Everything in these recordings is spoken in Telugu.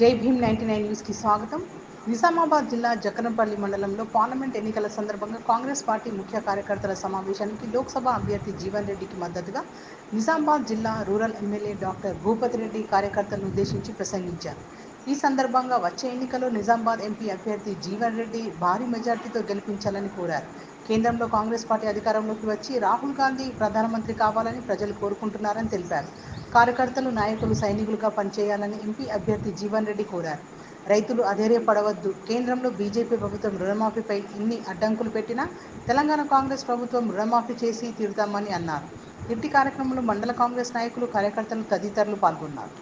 జై భీమ్ 99 న్యూస్కి స్వాగతం. నిజామాబాద్ జిల్లా జకరంపల్లి మండలంలో పార్లమెంట్ ఎన్నికల సందర్భంగా కాంగ్రెస్ పార్టీ ముఖ్య కార్యకర్తల సమావేశానికి లోక్సభ అభ్యర్థి జీవన్ రెడ్డికి మద్దతుగా నిజామాబాద్ జిల్లా rural MLA doctor Bhupathi Reddy కార్యకర్తలను ఉద్దేశించి ప్రసంగించారు. ఈ సందర్భంగా వచ్చే ఎన్నికల్లో నిజామాబాద్ ఎంపీ అభ్యర్థి జీవన్ రెడ్డి భారీ మెజార్టీతో గెలిపించాలని కోరారు. కేంద్రంలో కాంగ్రెస్ పార్టీ అధికారంలోకి వచ్చి రాహుల్ గాంధీ ప్రధానమంత్రి కావాలని ప్రజలు కోరుకుంటున్నారని తెలిపారు. కార్యకర్తలు, నాయకులు సైనికులుగా పనిచేయాలని ఎంపీ అభ్యర్థి జీవన్ రెడ్డి కోరారు. రైతులు అధైర్యపడవద్దు. కేంద్రంలో బీజేపీ ప్రభుత్వం రుణమాఫీపై ఎన్ని అడ్డంకులు పెట్టినా తెలంగాణ కాంగ్రెస్ ప్రభుత్వం రుణమాఫీ చేసి తీరుతామని అన్నారు. ఇట్టి కార్యక్రమంలో మండల కాంగ్రెస్ నాయకులు, కార్యకర్తలు తదితరులు పాల్గొన్నారు.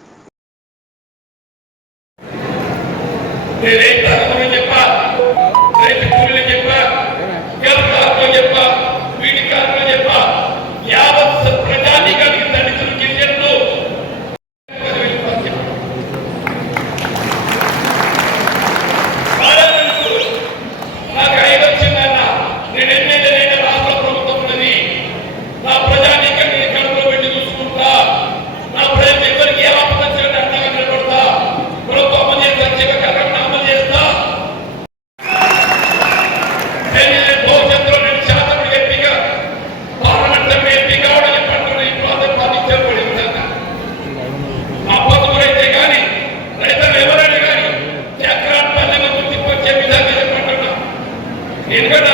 ఎందుకంటే